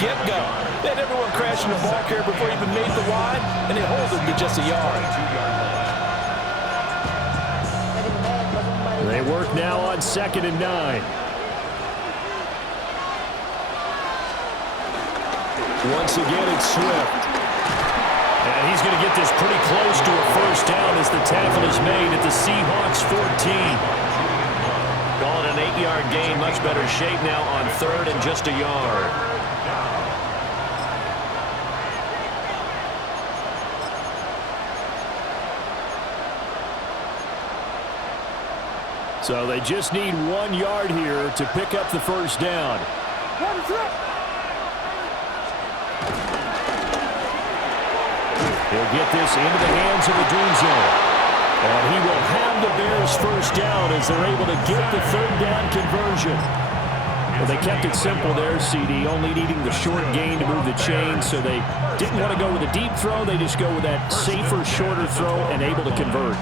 get-go. They had everyone crashing the ball carrier before he even made the line, and they hold him to just a yard. They work now on 2nd and 9. Once again, it's Swift. And he's going to get this pretty close to a first down as the tackle is made at the Seahawks 14. Call it an 8-yard gain. Much better shape now on 3rd and just a yard. So they just need 1 yard here to pick up the first down. He'll get this into the hands of the dream zone. And he will have the Bears first down as they're able to get the 3rd down conversion. Well, they kept it simple there, CD, only needing the short gain to move the chain, so they didn't want to go with a deep throw. They just go with that safer, shorter throw and able to convert.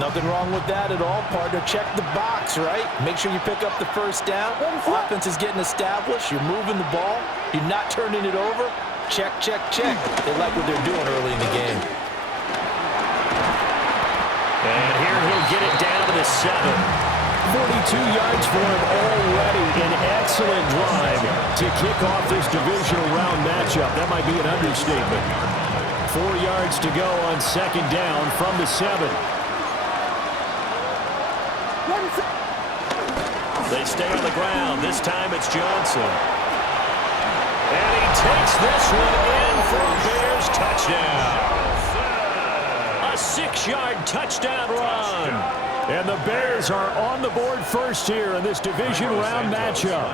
Nothing wrong with that at all, partner. Check the box, right? Make sure you pick up the first down. Offense is getting established. You're moving the ball. You're not turning it over. Check, check, check. They like what they're doing early in the game. And here he'll get it down to the 7. 42 yards for him already. An excellent drive to kick off this divisional round matchup. That might be an understatement. 4 yards to go on 2nd down from the 7. They stay on the ground. This time it's Johnson. And he takes this one in for a Bears touchdown. A 6-yard touchdown run. And the Bears are on the board first here in this division round matchup.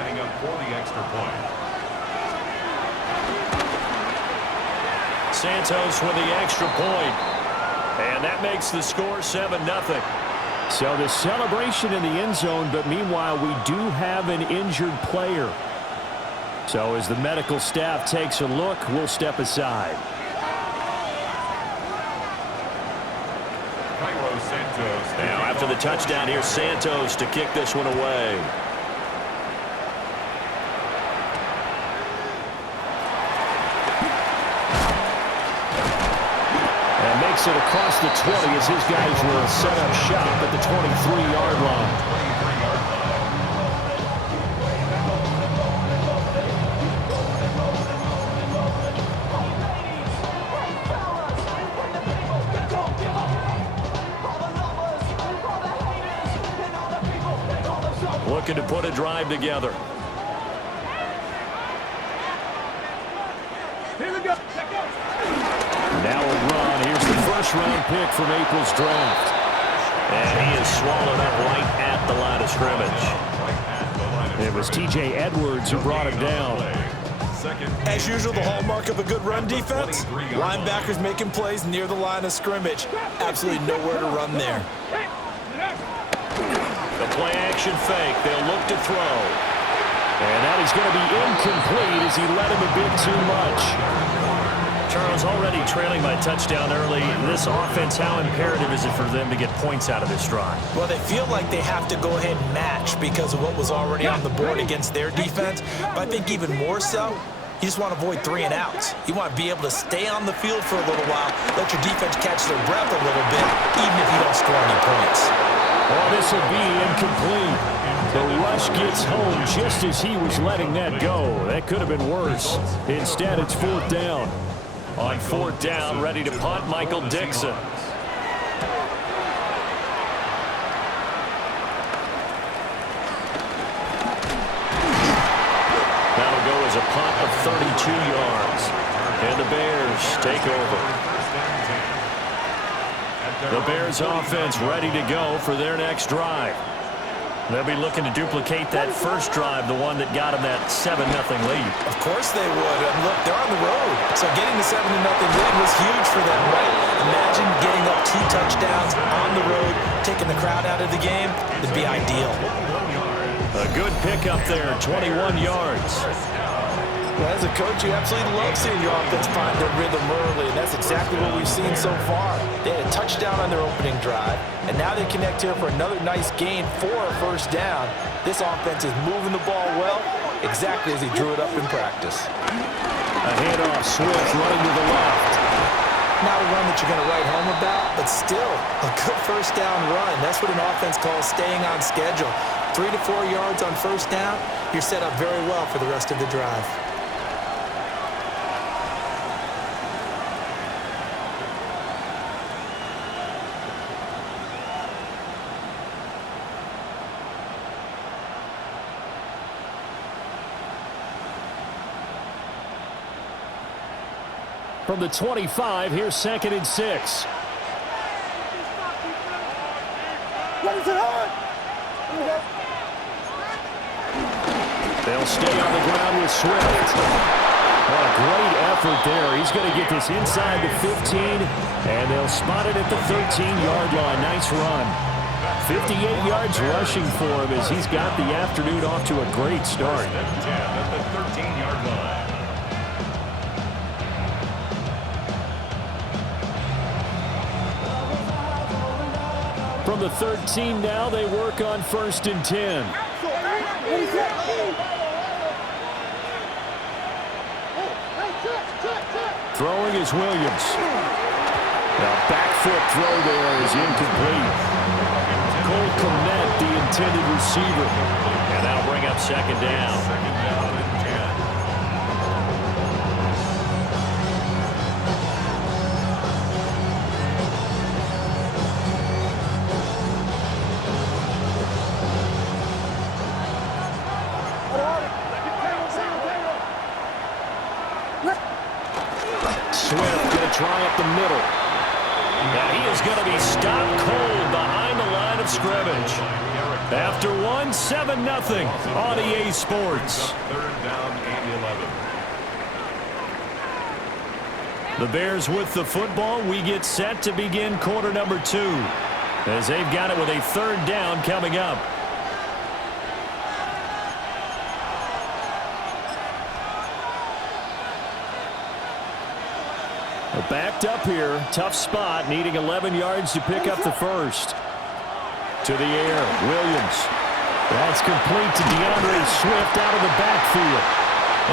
Santos with the extra point. And that makes the score 7-0. So the celebration in the end zone, but meanwhile we do have an injured player. So as the medical staff takes a look, we'll step aside. Now after the touchdown, here's Santos to kick this one away. And makes it across the 20 as his guys will set up shop at the 23-yard line. Looking to put a drive together. Here we go. Now a run. Here's the first-round pick from April's draft. And he is swallowed up right at the line of scrimmage. It was T.J. Edwards who brought him down. As usual, the hallmark of a good run defense, linebackers making plays near the line of scrimmage. Absolutely nowhere to run there. The play-action fake. They'll look to throw. And that is going to be incomplete as he led him a bit too much. Charles, already trailing by touchdown early. This offense, how imperative is it for them to get points out of this drive? Well, they feel like they have to go ahead and match because of what was already on the board against their defense. But I think even more so, you just want to avoid 3 and outs. You want to be able to stay on the field for a little while, let your defense catch their breath a little bit, even if you don't score any points. Well, this will be incomplete. The rush gets home just as he was letting that go. That could have been worse. Instead, it's 4th down. On 4th down, ready to punt, Michael Dixon. That'll go as a punt of 32 yards. And the Bears take over. The Bears offense ready to go for their next drive. They'll be looking to duplicate that first drive, the one that got them that 7-0 lead. Of course they would. Look, they're on the road. So getting the 7-0 lead was huge for them, right? Imagine getting up 2 touchdowns on the road, taking the crowd out of the game. It'd be ideal. A good pickup there, 21 yards. Well, as a coach, you absolutely love seeing your offense find their rhythm early, and that's exactly what we've seen so far. They had a touchdown on their opening drive, and now they connect here for another nice gain for a first down. This offense is moving the ball well, exactly as he drew it up in practice. off Swift running to the left. Not a run that you're going to write home about, but still a good first down run. That's what an offense calls staying on schedule. 3 to 4 yards on first down, you're set up very well for the rest of the drive. From the 25, here's 2nd and 6. They'll stay on the ground with Swift. What a great effort there. He's going to get this inside the 15, and they'll spot it at the 13-yard line. Nice run. 58 yards rushing for him as he's got the afternoon off to a great start. At the 13-yard line. From the 13 now, they work on 1st and 10. Throwing is Williams. Now back foot throw there is incomplete. Cole Kmet, the intended receiver. And that'll bring up 2nd down. 2nd down and 10. Swift going to try up the middle. And he is going to be stopped cold behind the line of scrimmage. After 7-0 on EA Sports. 3rd down and 11. The Bears with the football. We get set to begin quarter number 2 as they've got it with a 3rd down coming up. Backed up here. Tough spot. Needing 11 yards to pick up the first. To the air. Williams. That's complete to DeAndre Swift out of the backfield.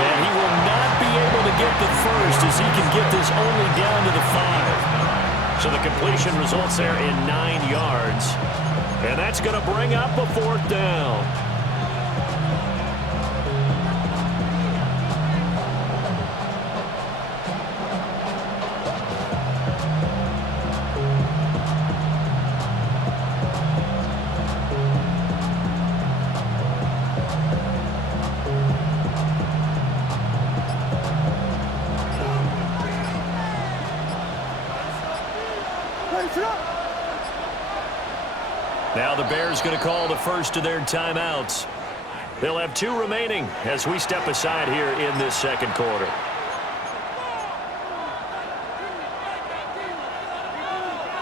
And he will not be able to get the first as he can get this only down to the 5. So the completion results there in 9 yards. And that's going to bring up a 4th down. Now the Bears going to call the first of their timeouts. They'll have 2 remaining as we step aside here in this 2nd quarter.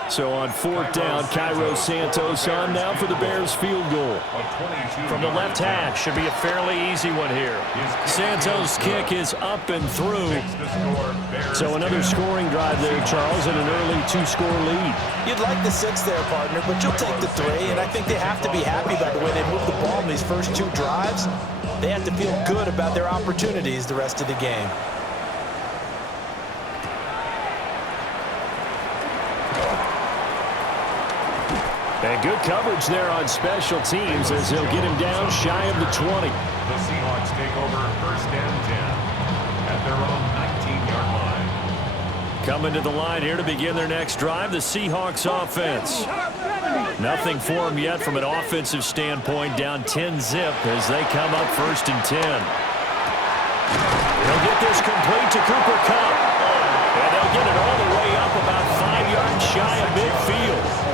So on 4th down, Cairo Santos on now for the Bears field goal. From the left hash, should be a fairly easy one here. Santos' kick is up and through. So another scoring drive there, Charles, and an early 2-score lead. You'd like the 6 there, partner, but you'll take the 3, and I think they have to be happy about the way they moved the ball in these first 2 drives. They have to feel good about their opportunities the rest of the game. And good coverage there on special teams as they'll get him down shy of the 20. The Seahawks take over 1st and 10 at their own 19-yard line. Coming to the line here to begin their next drive, the Seahawks offense. Nothing for them yet from an offensive standpoint, down 10-zip as they come up 1st and 10. They'll get this complete to Cooper Kupp. And they'll get it all the way up about 5 yards shy of midfield.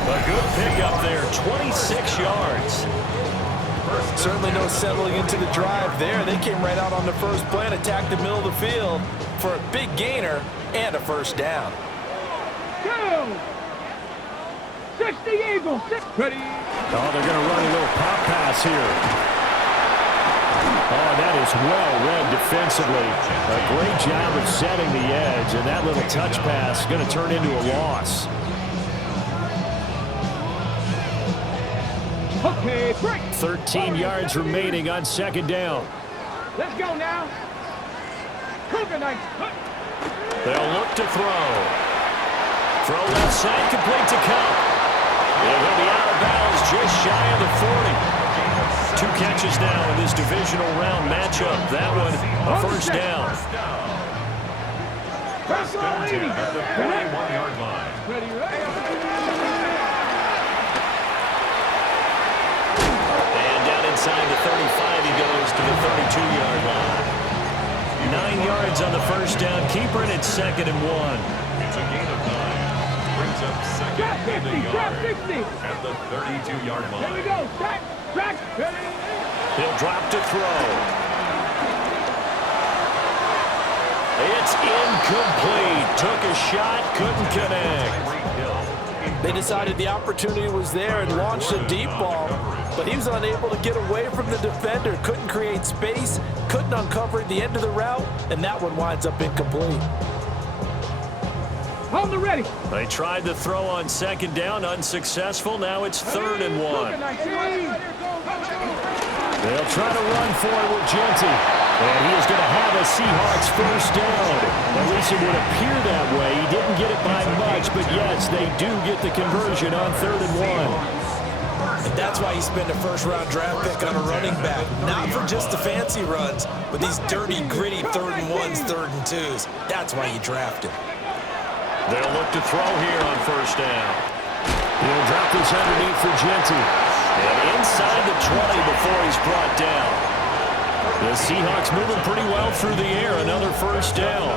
A good pickup there, 26 yards. Certainly no settling into the drive there. They came right out on the first play and attacked the middle of the field for a big gainer and a 1st down. 60 Eagles. Ready. Oh, they're going to run a little pop pass here. Oh, that is well read defensively. A great job of setting the edge, and that little touch pass is going to turn into a loss. Okay, break. 13 yards remaining on 2nd down. Let's go now. They'll look to throw. Throw left side, complete to Cup. And he'll be out of bounds just shy of the 40. 2 catches now in this divisional round matchup. That one, a first down. First and 10 at the 41-yard line. And down inside the 35, he goes to the 32-yard line. 9 yards on the first down. Keeper, and it's 2nd and 1. It's a gain of 9. Brings up second and a yard at the 32-yard line. Here we go. Track. He'll drop to throw. It's incomplete. Took a shot, couldn't connect. They decided the opportunity was there and launched a deep ball, but he was unable to get away from the defender, couldn't create space, couldn't uncover the end of the route, and that one winds up incomplete. On the ready. They tried to throw on 2nd down, unsuccessful. Now it's 3rd and 1. They'll try to run for it with Genty. And he is going to have a Seahawks first down. At least it would appear that way. He didn't get it by much, but yes, they do get the conversion on 3rd and 1. And that's why you spend a first-round draft pick on a running back. Not for just the fancy runs, but these dirty, gritty 3rd and 1s, 3rd and 2s. That's why you draft him. They'll look to throw here on first down. He'll drop this underneath for Genty. And inside the 20 before he's brought down. The Seahawks moving pretty well through the air. Another first down.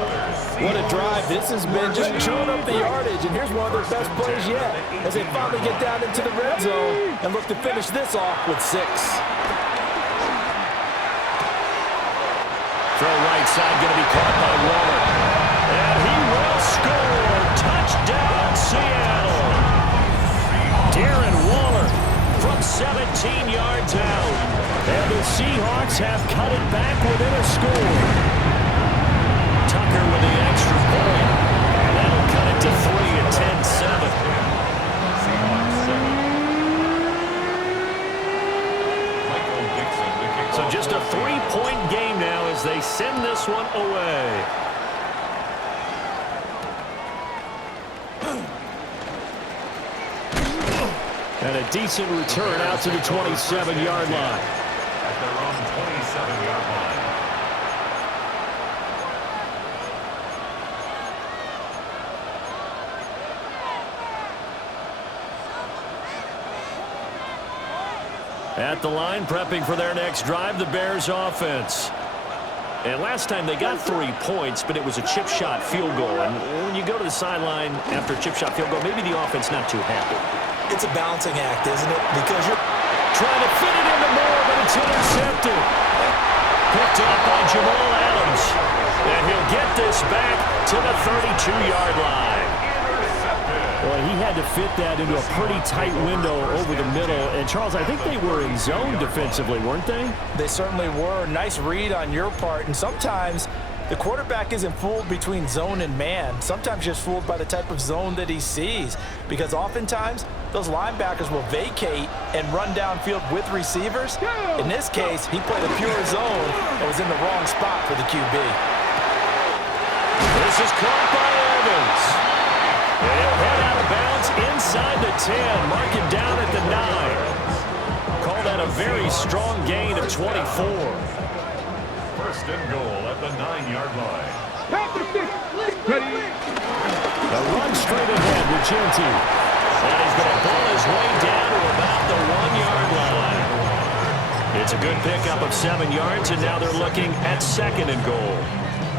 What a drive. This has been just chewing up the yardage. And here's one of their best plays yet as they finally get down into the red zone and look to finish this off with 6. Throw right side, going to be caught by Waller. And he will score. Touchdown, Seattle. Darren Waller from 17 yards out. And the Seahawks have cut it back within a score. Tucker with the extra point. And that'll cut it to 3 at 10-7. So just a 3-point game now as they send this one away. And a decent return out to the 27-yard line. At their own 27-yard line. At the line, prepping for their next drive, the Bears offense. And last time they got 3 points, but it was a chip shot field goal. And when you go to the sideline after a chip shot field goal, maybe the offense not too happy. It's a balancing act, isn't it? Because you're trying to fit it into Moore, but it's intercepted. Picked up by Jamal Adams. And he'll get this back to the 32-yard line. Well, he had to fit that into a pretty tight window over the middle. And, Charles, I think they were in zone defensively, weren't they? They certainly were. Nice read on your part. And sometimes the quarterback isn't fooled between zone and man. Sometimes just fooled by the type of zone that he sees. Because oftentimes, those linebackers will vacate and run downfield with receivers. In this case, he played a pure zone and was in the wrong spot for the QB. This is caught by Evans. And he'll head out of bounds inside the 10. Mark him down at the 9. Call that a very strong gain of 24. First and goal at the 9-yard line. A run straight ahead with Genty. And he's going to pull his way down to about the 1-yard line. It's a good pickup of 7 yards, and now they're looking at 2nd and goal.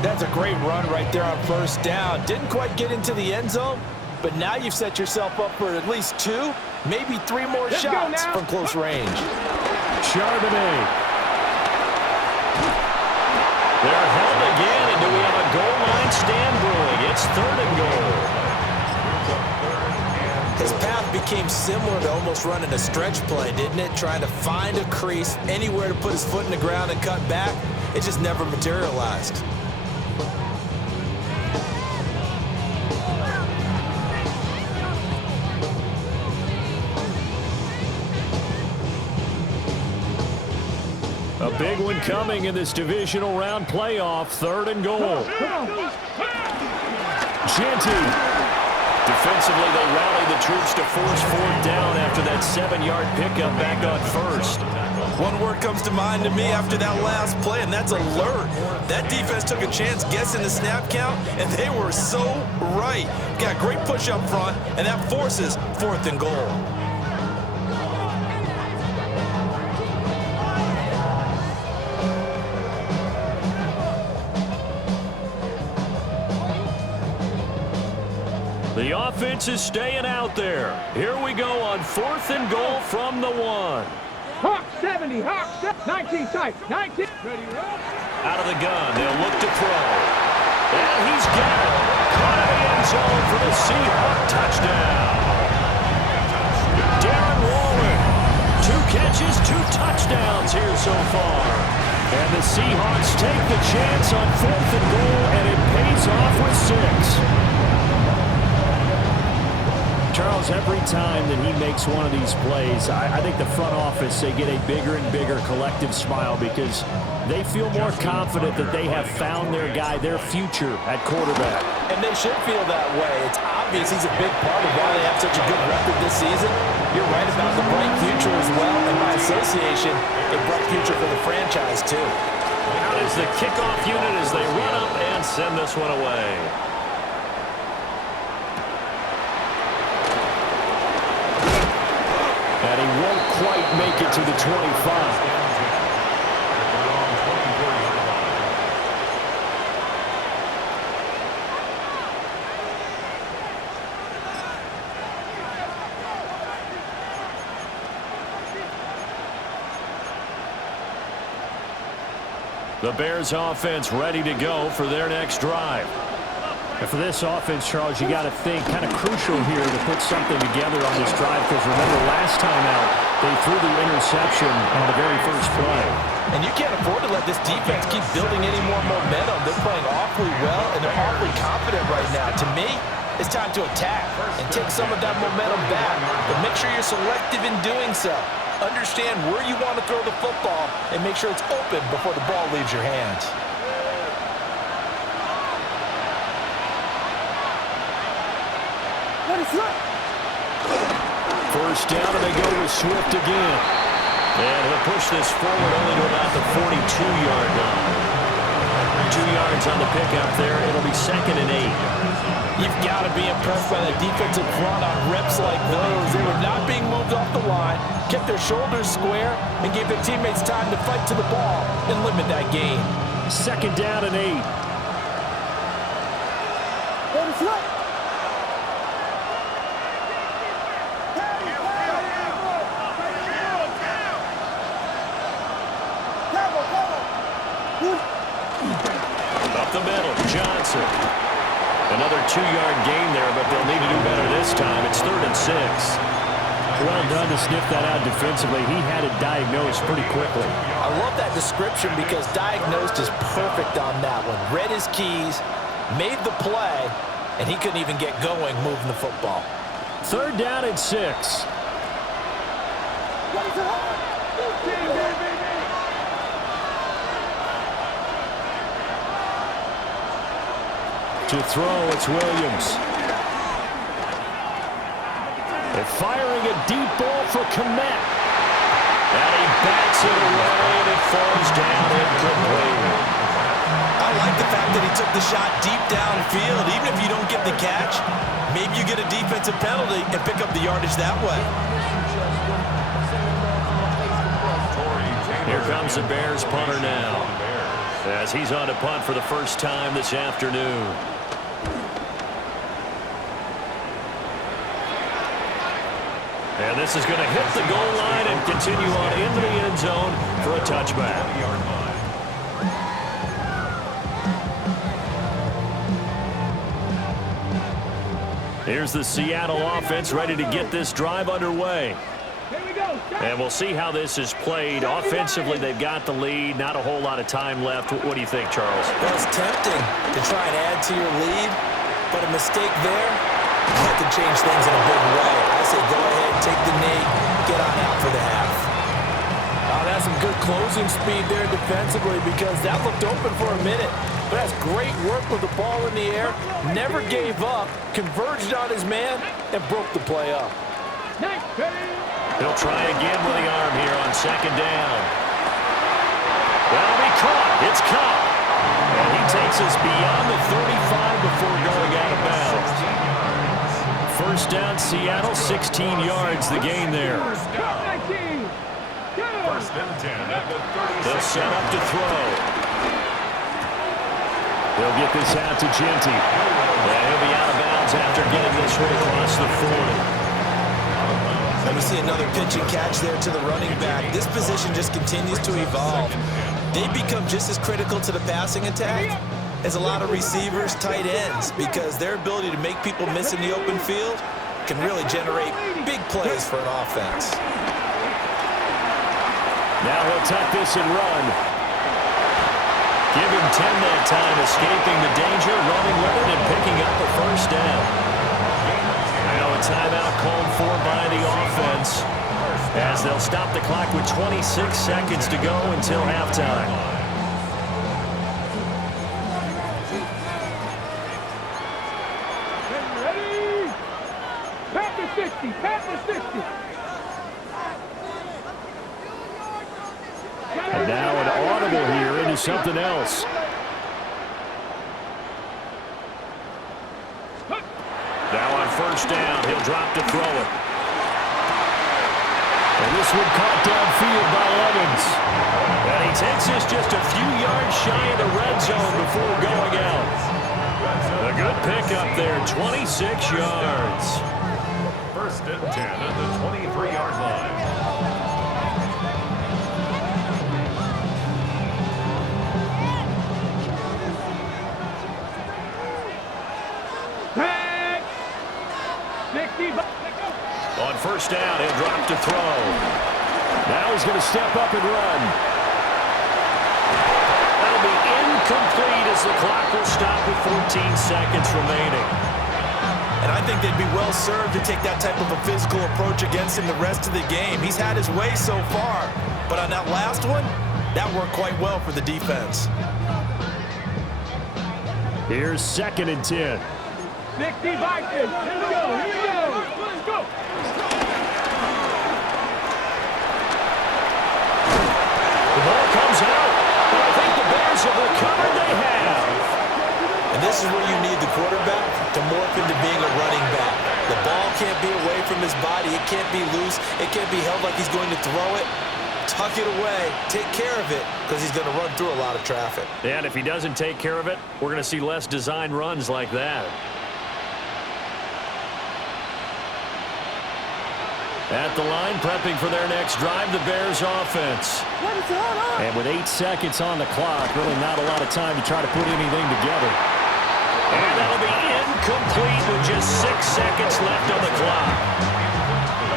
That's a great run right there on first down. Didn't quite get into the end zone, but now you've set yourself up for at least 2, maybe 3 more shots from close range. Charbonnet. They're held again, and do we have a goal line stand brewing? It's 3rd and goal. His path became similar to almost running a stretch play, didn't it? Trying to find a crease, anywhere to put his foot in the ground and cut back. It just never materialized. A big one coming in this divisional round playoff. 3rd and goal. Genty. Defensively, they rally the troops to force 4th down after that 7-yard pickup back on 1st. One word comes to mind to me after that last play, and that's alert. That defense took a chance guessing the snap count, and they were so right. Got great push up front, and that forces 4th and goal. The offense is staying out there. Here we go on 4th and goal from the 1. Hawk 70, Hawk 19 tight, 19. Ready, roll. Out of the gun, they'll look to throw. And he's got it. Caught in the end zone for the Seahawk touchdown. Darren Waller, 2 catches, 2 touchdowns here so far. And the Seahawks take the chance on 4th and goal, and it pays off with 6. Charles, every time that he makes one of these plays, I think the front office, they get a bigger and bigger collective smile because they feel more confident that they have found their guy, their future at quarterback. And they should feel that way. It's obvious he's a big part of why they have such a good record this season. You're right about the bright future as well, and by association, a bright future for the franchise too. Out is the kickoff unit as they run up and send this one away. And he won't quite make it to the 25. The Bears offense ready to go for their next drive. And for this offense, Charles, you got to think kind of crucial here to put something together on this drive because remember last time out, they threw the interception on the very first play. And you can't afford to let this defense keep building any more momentum. They're playing awfully well, and they're awfully confident right now. To me, it's time to attack and take some of that momentum back, but make sure you're selective in doing so. Understand where you want to throw the football and make sure it's open before the ball leaves your hands. First down, and they go with Swift again. And he'll push this forward only to about the 42-yard line. 2 yards on the pickup there. It'll be 2nd and 8. You've got to be impressed by that defensive front on reps like those. They were not being moved off the line, kept their shoulders square, and gave their teammates time to fight to the ball and limit that gain. 2nd down and 8. Up the middle, Johnson. Another 2-yard gain there, but they'll need to do better this time. It's 3rd and 6. Well done to sniff that out defensively. He had it diagnosed pretty quickly. I love that description because diagnosed is perfect on that one. Read his keys, made the play, and he couldn't even get going moving the football. 3rd down and 6. To throw, it's Williams. They're firing a deep ball for Kmet. And he bats it away, and it falls down incomplete. I like the fact that he took the shot deep downfield. Even if you don't get the catch, maybe you get a defensive penalty and pick up the yardage that way. Here comes the Bears punter now, as he's on to punt for the first time this afternoon. And this is going to hit the goal line and continue on into the end zone for a touchback. Here's the Seattle offense ready to get this drive underway. And we'll see how this is played. Offensively, they've got the lead. Not a whole lot of time left. What do you think, Charles? Well, it's tempting to try and add to your lead, but a mistake there, you have to change things in a big way. I say go ahead, take the knee, get on out for the half. Oh, that's some good closing speed there defensively because that looked open for a minute. But that's great work with the ball in the air. Never gave up, converged on his man, and broke the play up. He'll try again with the arm here on second down. That'll be caught. It's caught. And he takes us beyond the 35 before going out of bounds. First down, Seattle, 16 yards the gain there. First and 10 at the 36. They'll set up to throw. They'll get this out to Genty. And he'll be out of bounds after getting this one across the 40. And we see another pitch and catch there to the running back. This position just continues to evolve. They become just as critical to the passing attack as a lot of receivers, tight ends, because their ability to make people miss in the open field can really generate big plays for an offense. Now he'll tuck this and run. Give him 10 that time, escaping the danger, running with it, and picking up a first down. Now a timeout called for by the offense as they'll stop the clock with 26 seconds to go until halftime. Ready? Pat the 60, pat the 60. And now an audible here into something else. Now on first down, he'll drop to throw it. And this one caught downfield by Evans. And he takes us just a few yards shy of the red zone before going out. A good pickup there, 26 yards. First and 10 at the 23-yard line. On first down, he'll drop to throw. Now he's going to step up and run. That'll be incomplete as the clock will stop with 14 seconds remaining. And I think they'd be well served to take that type of a physical approach against him the rest of the game. He's had his way so far, but on that last one, that worked quite well for the defense. Here's second and 10. 60 Vikings. Here we go. Here we go. Let's go. The ball comes out. I think the Bears have recovered. They have. And this is where you need the quarterback to morph into being a running back. The ball can't be away from his body. It can't be loose. It can't be held like he's going to throw it. Tuck it away. Take care of it because he's going to run through a lot of traffic. And if he doesn't take care of it, we're going to see less design runs like that. At the line, prepping for their next drive, the Bears offense. And with 8 seconds on the clock, really not a lot of time to try to put anything together. And that'll be incomplete with just 6 seconds left on the clock.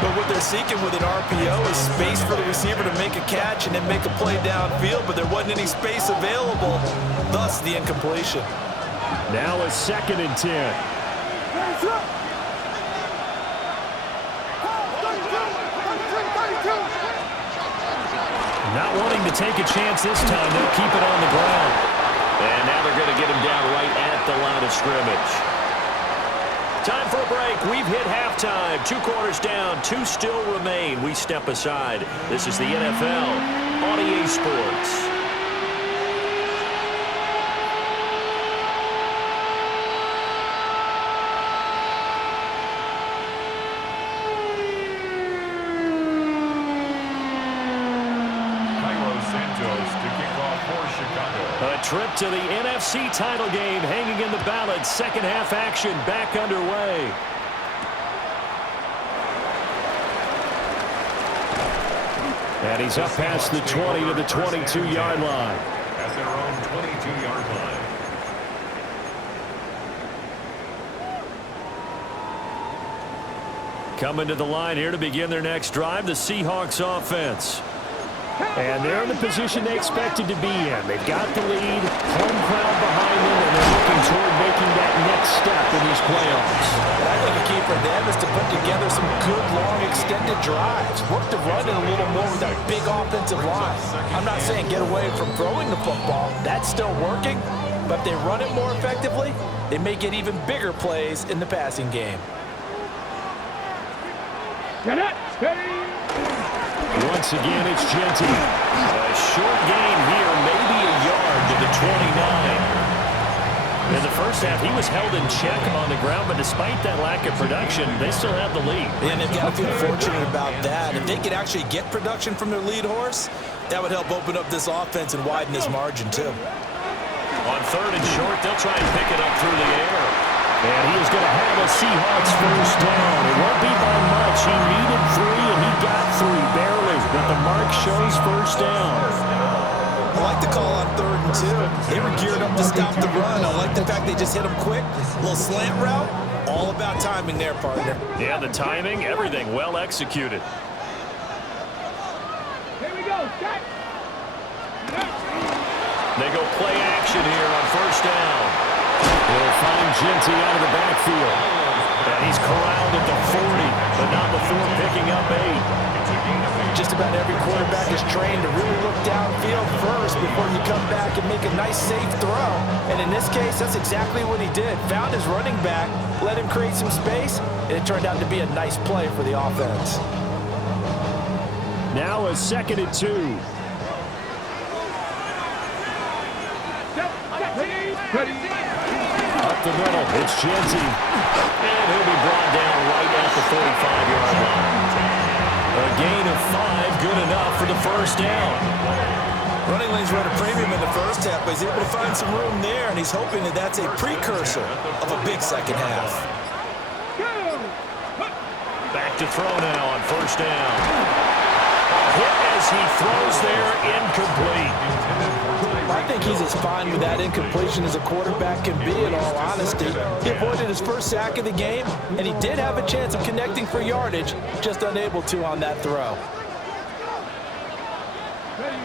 But what they're seeking with an RPO is space for the receiver to make a catch and then make a play downfield, but there wasn't any space available, thus the incompletion. Now a second and 10. Not wanting to take a chance this time, they'll keep it on the ground. And now they're going to get him down right at the line of scrimmage. Time for a break. We've hit halftime. 2 quarters down, 2 still remain. We step aside. This is the NFL on EA Sports. A trip to the NFC title game hanging in the balance. Second half action back underway. And he's up past the 20 to the 22-yard line. At their own 22-yard line. Coming to the line here to begin their next drive, the Seahawks offense. And they're in the position they expected to be in. They've got the lead, home crowd behind them, and they're looking toward making that next step in these playoffs. And I think a key for them is to put together some good, long, extended drives. Work the run in a little more with that big offensive line. I'm not saying get away from throwing the football. That's still working. But if they run it more effectively, they may get even bigger plays in the passing game. Once again, it's Genty. A short gain here, maybe a yard to the 29. In the first half, he was held in check on the ground, but despite that lack of production, they still have the lead. And they've got to feel fortunate about that. If they could actually get production from their lead horse, that would help open up this offense and widen this margin, too. On third and short, they'll try and pick it up through the air. And he is going to have a Seahawks first down. It won't be by much. He needed 3, and he got 3, barely. But the mark shows first down. I like the call on 3rd and 2. They were geared up to stop the run. I like the fact they just hit them quick. A little slant route. All about timing there, partner. Yeah, the timing, everything well executed. Here we go. Start. They go play action here on first down. They'll find Genty out of the backfield. And he's corralled at the 40, but not before picking up 8. Just about every quarterback is trained to really look downfield first before you come back and make a nice, safe throw. And in this case, that's exactly what he did. Found his running back, let him create some space, and it turned out to be a nice play for the offense. Now a 2nd and 2. Up the middle, it's Genty. And he'll be brought down right at the 45-yard line. A gain of 5, good enough for the first down. Running lanes were at a premium in the first half, but he's able to find some room there, and he's hoping that that's a precursor of a big second half. Back to throw now on first down. Hit as he throws there, incomplete. I think he's as fine with that incompletion as a quarterback can be, in all honesty. He avoided his first sack of the game, and he did have a chance of connecting for yardage, just unable to on that throw.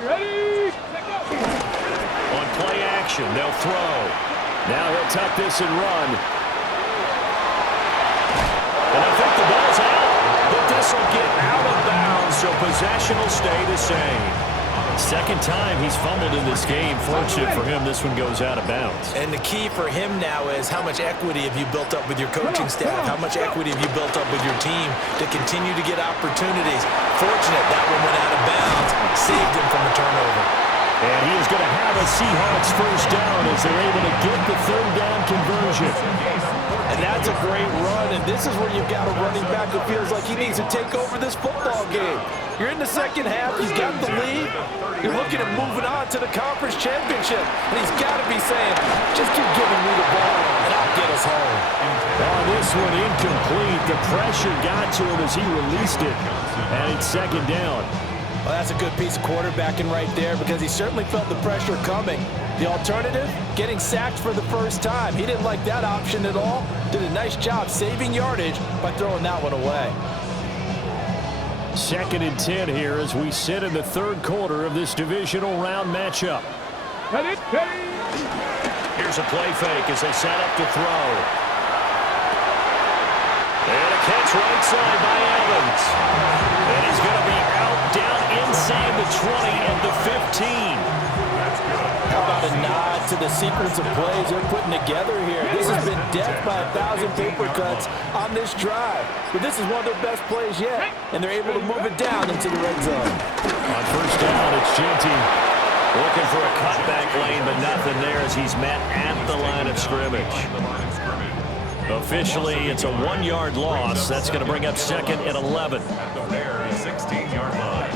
Ready? On play action, they'll throw. Now he'll tuck this and run. And I think the ball's out, but this will get out of bounds, so possession will stay the same. Second time he's fumbled in this game. Fortunate for him, this one goes out of bounds. And the key for him now is how much equity have you built up with your coaching staff? How much equity have you built up with your team to continue to get opportunities? Fortunate that one went out of bounds, saved him from a turnover. And he is going to have a Seahawks first down as they're able to get the 3rd down conversion. And that's a great run, and this is where you've got a running back who feels like he needs to take over this football game. You're in the second half, he's got the lead. You're looking at moving on to the conference championship, and he's got to be saying, just keep giving me the ball, and I'll get us home. On this one, incomplete. The pressure got to him as he released it, and it's 2nd down. Well, that's a good piece of quarterbacking right there because he certainly felt the pressure coming. The alternative, getting sacked for the first time. He didn't like that option at all. Did a nice job saving yardage by throwing that one away. 2nd and 10 here as we sit in the 3rd quarter of this divisional round matchup. Here's a play fake as they set up to throw. And a catch right side by Evans. And he's going to be out down inside the 20 and the 15. How about a nod to the sequence of plays they're putting together here? This has been death by 1,000 paper cuts on this drive. But this is one of their best plays yet, and they're able to move it down into the red zone. On first down, it's Genty. Looking for a cutback lane, but nothing there as he's met at the line of scrimmage. Officially, it's a 1-yard loss. That's going to bring up 2nd and 11. At the Bears' 16-yard line.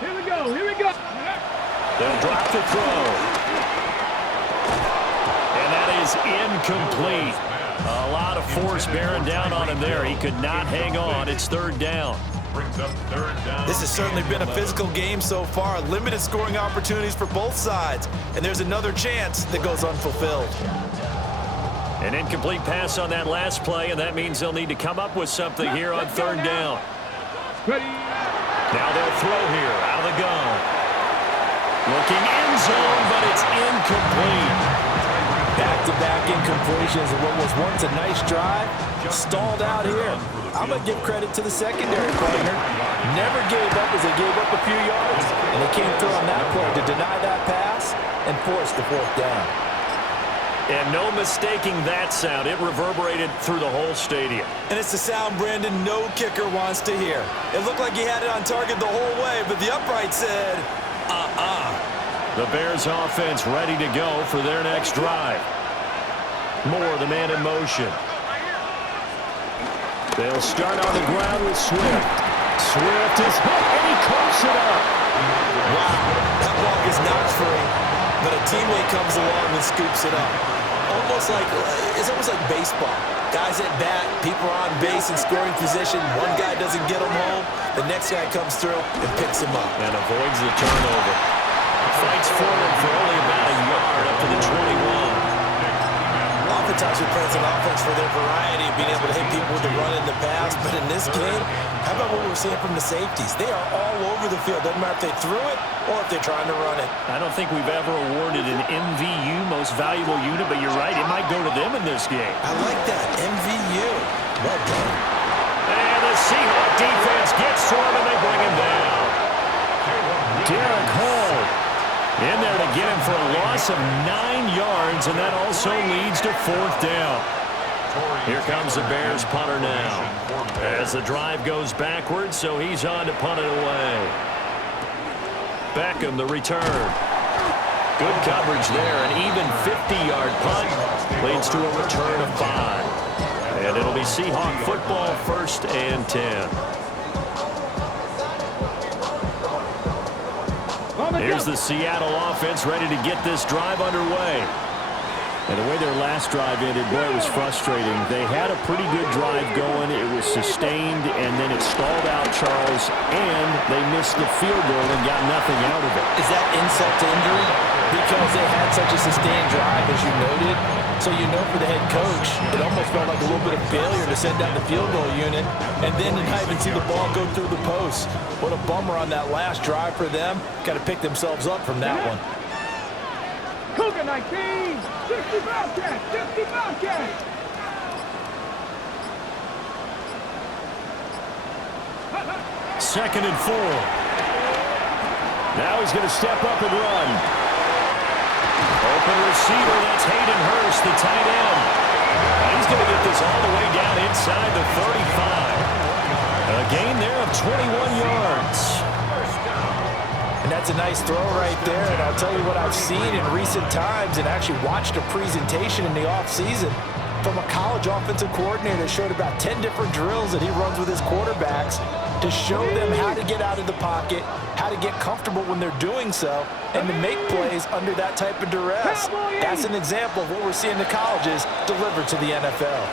Here we go. They'll drop the throw. And that is incomplete. A lot of force bearing down on him there. He could not hang on. It's 3rd down. Brings up 3rd down. This has certainly been a physical game so far. Limited scoring opportunities for both sides. And there's another chance that goes unfulfilled. An incomplete pass on that last play, and that means they'll need to come up with something here on 3rd down. Ready. Now they'll throw here out of the gun. Looking end zone, but it's incomplete. Back-to-back incompletions of what was once a nice drive, stalled out here. I'm going to give credit to the secondary partner. Never gave up as they gave up a few yards, and they came through on that play to deny that pass and force the fourth down. And no mistaking that sound. It reverberated through the whole stadium. And it's the sound Brandon no kicker wants to hear. It looked like he had it on target the whole way, but the upright said, The Bears offense ready to go for their next drive. More the man in motion. They'll start on the ground with Swift. Swift is hit, and he coughs it up. wow, that ball is not free, but a teammate comes along and scoops it up. It's almost like baseball. Guys at bat, people are on base in scoring position. One guy doesn't get him home. The next guy comes through and picks him up. And avoids the turnover. Fights forward for only about a yard up to the 21. Oftentimes we praise an offense for their variety of being able to hit people with the run in the pass, but in this game, how about what we're seeing from the safeties? They are all over the field. Doesn't matter if they threw it or if they're trying to run it. I don't think we've ever awarded an MVU, most valuable unit, but you're right, it might go to them in this game. I like that, MVU. Well done. And the Seahawk defense gets to him, and they bring him down. Derek Hall in there to get him for a loss of 9 yards, and that also leads to fourth down. Here comes the Bears punter now. As the drive goes backwards, so he's on to punt it away. Beckham, the return. Good coverage there. An even 50-yard punt leads to a return of 5. And it'll be Seahawk football, 1st and 10. Here's the Seattle offense ready to get this drive underway. And the way their last drive ended, boy, it was frustrating. They had a pretty good drive going. It was sustained, and then it stalled out, Charles, and they missed the field goal and got nothing out of it. Is that insult to injury? Because they had such a sustained drive, as you noted. So you know for the head coach, it almost felt like a little bit of failure to send down the field goal unit, and then to not even see the ball go through the post. What a bummer on that last drive for them. Got to pick themselves up from that one. Cougar 19, 60 Bobcats, 60 Bobcats. Second and 4. Now he's going to step up and run. Open receiver, that's Hayden Hurst, the tight end. He's going to get this all the way down inside the 35. A gain there of 21 yards. And that's a nice throw right there. And I'll tell you what I've seen in recent times and actually watched a presentation in the offseason from a college offensive coordinator that showed about 10 different drills that he runs with his quarterbacks to show them how to get out of the pocket, how to get comfortable when they're doing so, and to make plays under that type of duress. That's an example of what we're seeing the colleges deliver to the NFL.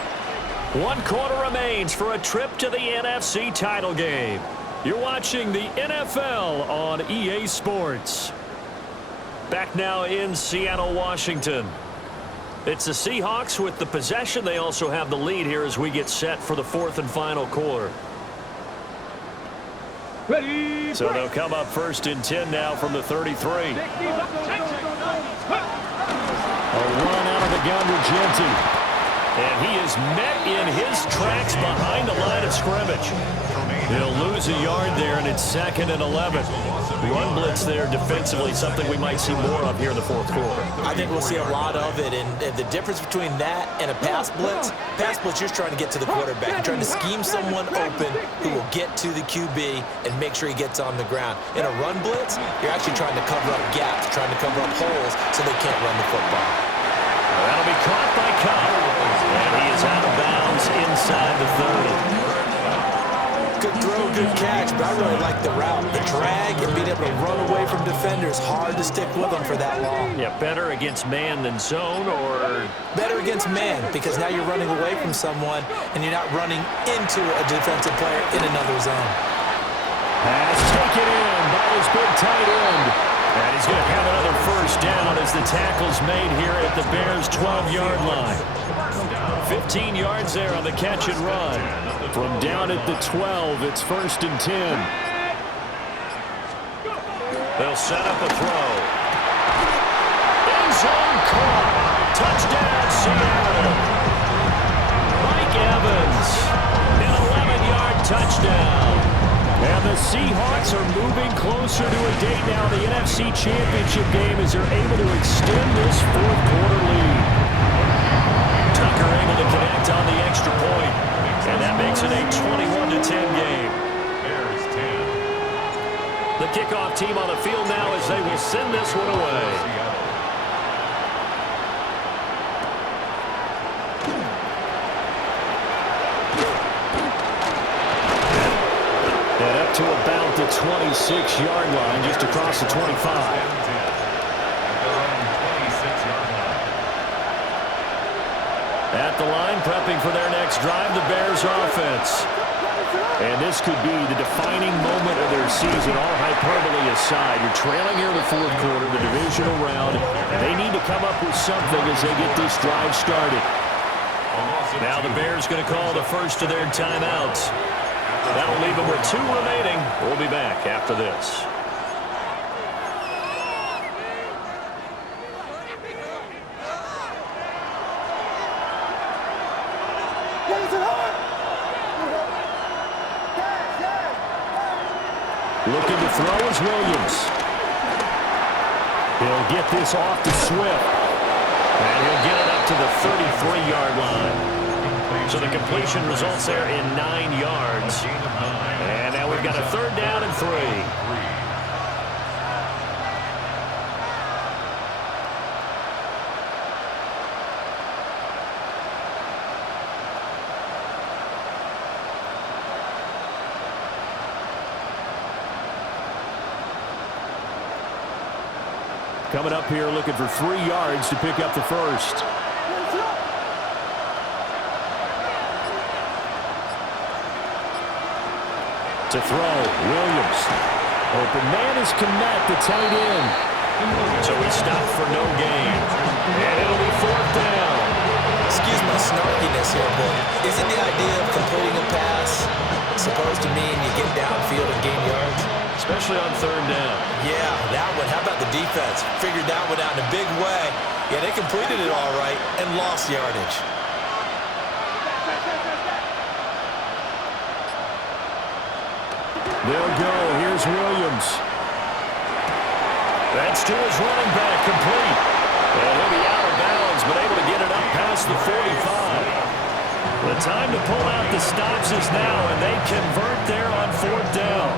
1 quarter remains for a trip to the NFC title game. You're watching the NFL on EA Sports. Back now in Seattle, Washington. It's the Seahawks with the possession. They also have the lead here as we get set for the 4th and final quarter. Ready, so they'll come up 1st and 10 now from the 33. A run out of the gun to Genty. And he is met in his tracks behind the line of scrimmage. He'll lose a yard there, and it's 2nd and 11. Run blitz there defensively, something we might see more of here in the 4th quarter. I think we'll see a lot of it, and the difference between that and a pass blitz, you're just trying to get to the quarterback. You're trying to scheme someone open who will get to the QB and make sure he gets on the ground. In a run blitz, you're actually trying to cover up gaps, trying to cover up holes so they can't run the football. That'll be caught by Cobb. And he is out of bounds inside the 30. Good throw, good catch, but I really like the route. The drag and being able to run away from defenders, hard to stick with them for that long. Yeah, better against man than zone, or? Better against man, because now you're running away from someone and you're not running into a defensive player in another zone. Pass taken in by his big tight end. And he's going to have another 1st down as the tackle's made here at the Bears' 12-yard line. 15 yards there on the catch and run. From down at the 12, it's 1st and 10. They'll set up a throw. End zone caught. Touchdown, Seattle. Mike Evans, an 11-yard touchdown. And the Seahawks are moving closer to a date now in the NFC Championship game as they're able to extend this fourth-quarter lead. Tucker able to connect on the extra point, and that makes it a 21-10 game. Bears 10. The kickoff team on the field now as they will send this one away. To about the 26-yard line, just across the 25. At the line, prepping for their next drive, the Bears offense. And this could be the defining moment of their season, all hyperbole aside. You're trailing here in the fourth quarter, the divisional round. They need to come up with something as they get this drive started. Now the Bears going to call the first of their timeouts. That'll leave them with 2 remaining. We'll be back after this. Looking to throw is Williams. He'll get this off to Swift. And he'll get it up to the 33-yard line. So the completion results there in 9 yards. And now we've got a 3rd down and 3. Coming up here looking for 3 yards to pick up the first. To throw, Williams. Open man is Kmet, the tight end. So he stopped for no gain. And it'll be 4th down. Excuse my snarkiness here, but isn't the idea of completing a pass supposed to mean you get downfield and gain yards? Especially on 3rd down. Yeah, that one. How about the defense? Figured that one out in a big way. Yeah, they completed it all right and lost yardage. They'll go. Here's Williams. That's to his running back, complete. And he'll be out of bounds, but able to get it up past the 45. The time to pull out the stops is now, and they convert there on 4th down.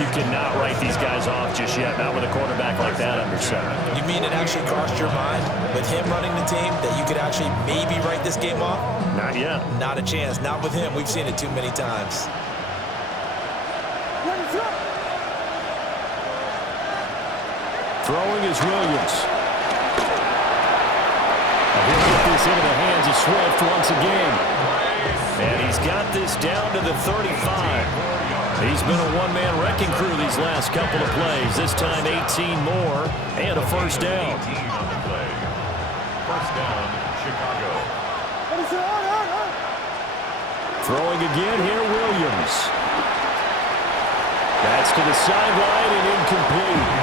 You cannot write these guys off just yet, not with a quarterback like that under center. You mean it actually crossed your mind with him running the team that you could actually maybe write this game off? Not yet. Not a chance. Not with him. We've seen it too many times. Throwing is Williams. He'll get this into the hands of Swift once again. And he's got this down to the 35. He's been a one-man wrecking crew these last couple of plays. This time 18 more and a 1st down. 18 on the play. 1st down, Chicago. Throwing again here, Williams. That's to the sideline and incomplete.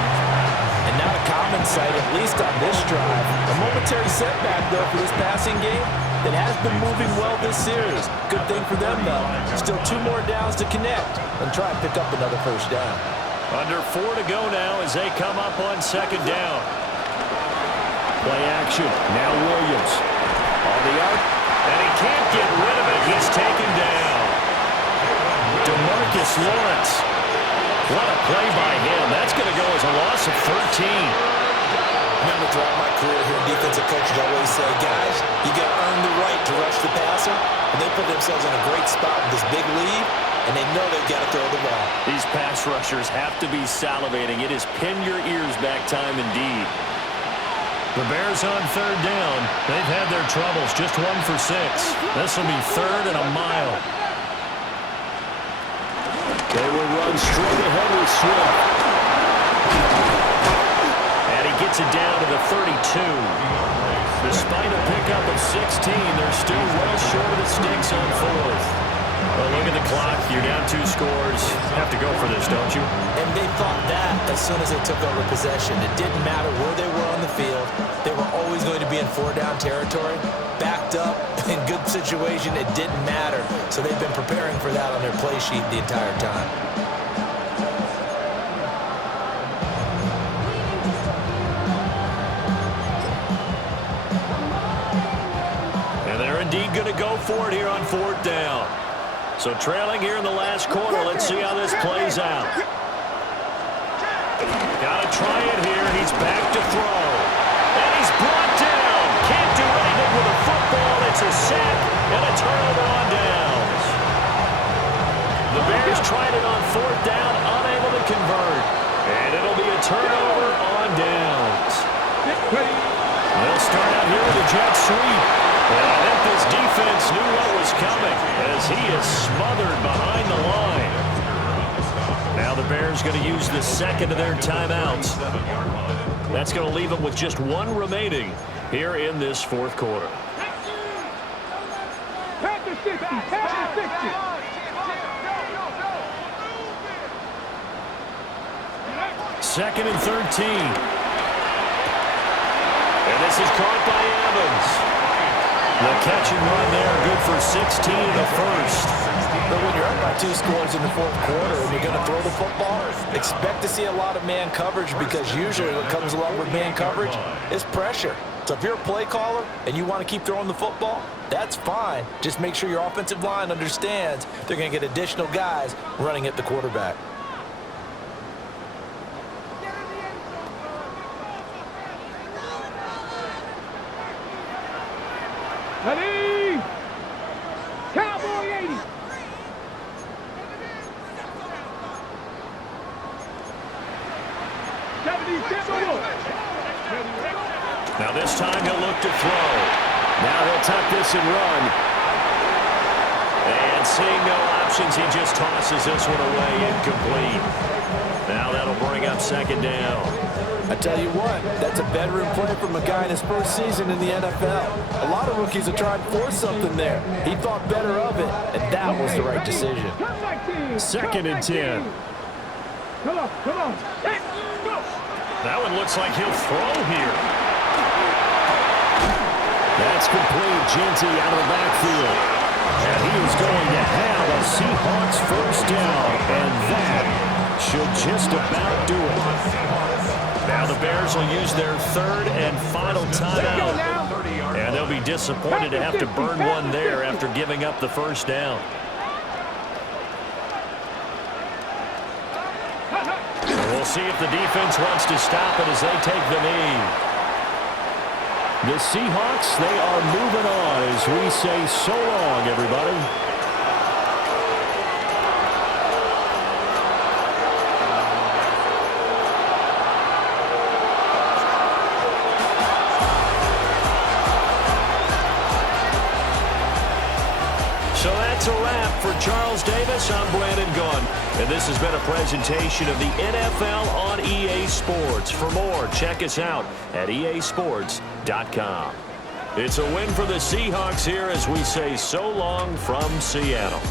And not a common sight, at least on this drive. A momentary setback, though, for this passing game that has been moving well this series. Good thing for them, though. Still 2 more downs to connect and try and pick up another 1st down. Under 4 to go now as they come up on 2nd down. Play action. Now Williams. On the arc. And he can't get rid of it. He's taken down. DeMarcus Lawrence. What a play by him. That's going to go as a loss of 13. Remember, throughout my career here, defensive coaches always say, guys, you got to earn the right to rush the passer. And they put themselves in a great spot with this big lead, and they know they've got to throw the ball. These pass rushers have to be salivating. It is pin your ears back time indeed. The Bears on 3rd down. They've had their troubles, just 1 for 6. This will be 3rd and a mile. They will run straight ahead with Swift. And he gets it down to the 32. Despite a pickup of 16, they're still well short of the sticks on 4th. Well, look at the clock. You're down 2 scores. Have to go for this, don't you? And they thought that as soon as they took over possession. It didn't matter where they were on the field. They were always going to be in 4-down territory. Backed up, in good situation, it didn't matter. So they've been preparing for that on their play sheet the entire time. And they're indeed going to go for it here on 4th down. So trailing here in the last quarter. Let's see how this plays out. Got to try it here. He's back to throw. And he's brought down. Can't do anything with a football. It's a sack and a turnover on downs. The Bears tried it on 4th down, unable to convert. And it'll be a turnover on downs. They'll start out here with a jet sweep. And I think this defense knew what was coming as he is smothered behind the line. Now the Bears going to use the second of their timeouts. That's going to leave them with just 1 remaining here in this 4th quarter. Pass the 60, pass the 60. 2nd and 13. And this is caught by Evans. The catch and run there, good for 16 in the first. But when you're up by 2 scores in the 4th quarter and you're going to throw the football, expect to see a lot of man coverage because usually what comes along with man coverage is pressure. So if you're a play caller and you want to keep throwing the football, that's fine. Just make sure your offensive line understands they're going to get additional guys running at the quarterback. Ready? Cowboy 80. Now this time he'll look to throw. Now he'll tuck this and run. And seeing no options, he just tosses this one away, incomplete. Now that'll bring up 2nd down. I tell you what, that's a veteran play from a guy in his first season in the NFL. A lot of rookies are trying to force something there. He thought better of it, and that was the right decision. 2nd and 10. Come on, come on. Let's go. That one looks like he'll throw here. That's complete. Genty out of the backfield. And he is going to have a Seahawks 1st down, and that should just about do it. Now the Bears will use their 3rd and final timeout. And they'll be disappointed to have to burn one there after giving up the 1st down. We'll see if the defense wants to stop it as they take the knee. The Seahawks, they are moving on as we say so long, everybody. So that's a wrap for Charles Davis. I'm Brandon Gunn. And this has been a presentation of the NFL on EA Sports. For more, check us out at easports.com. It's a win for the Seahawks here as we say so long from Seattle.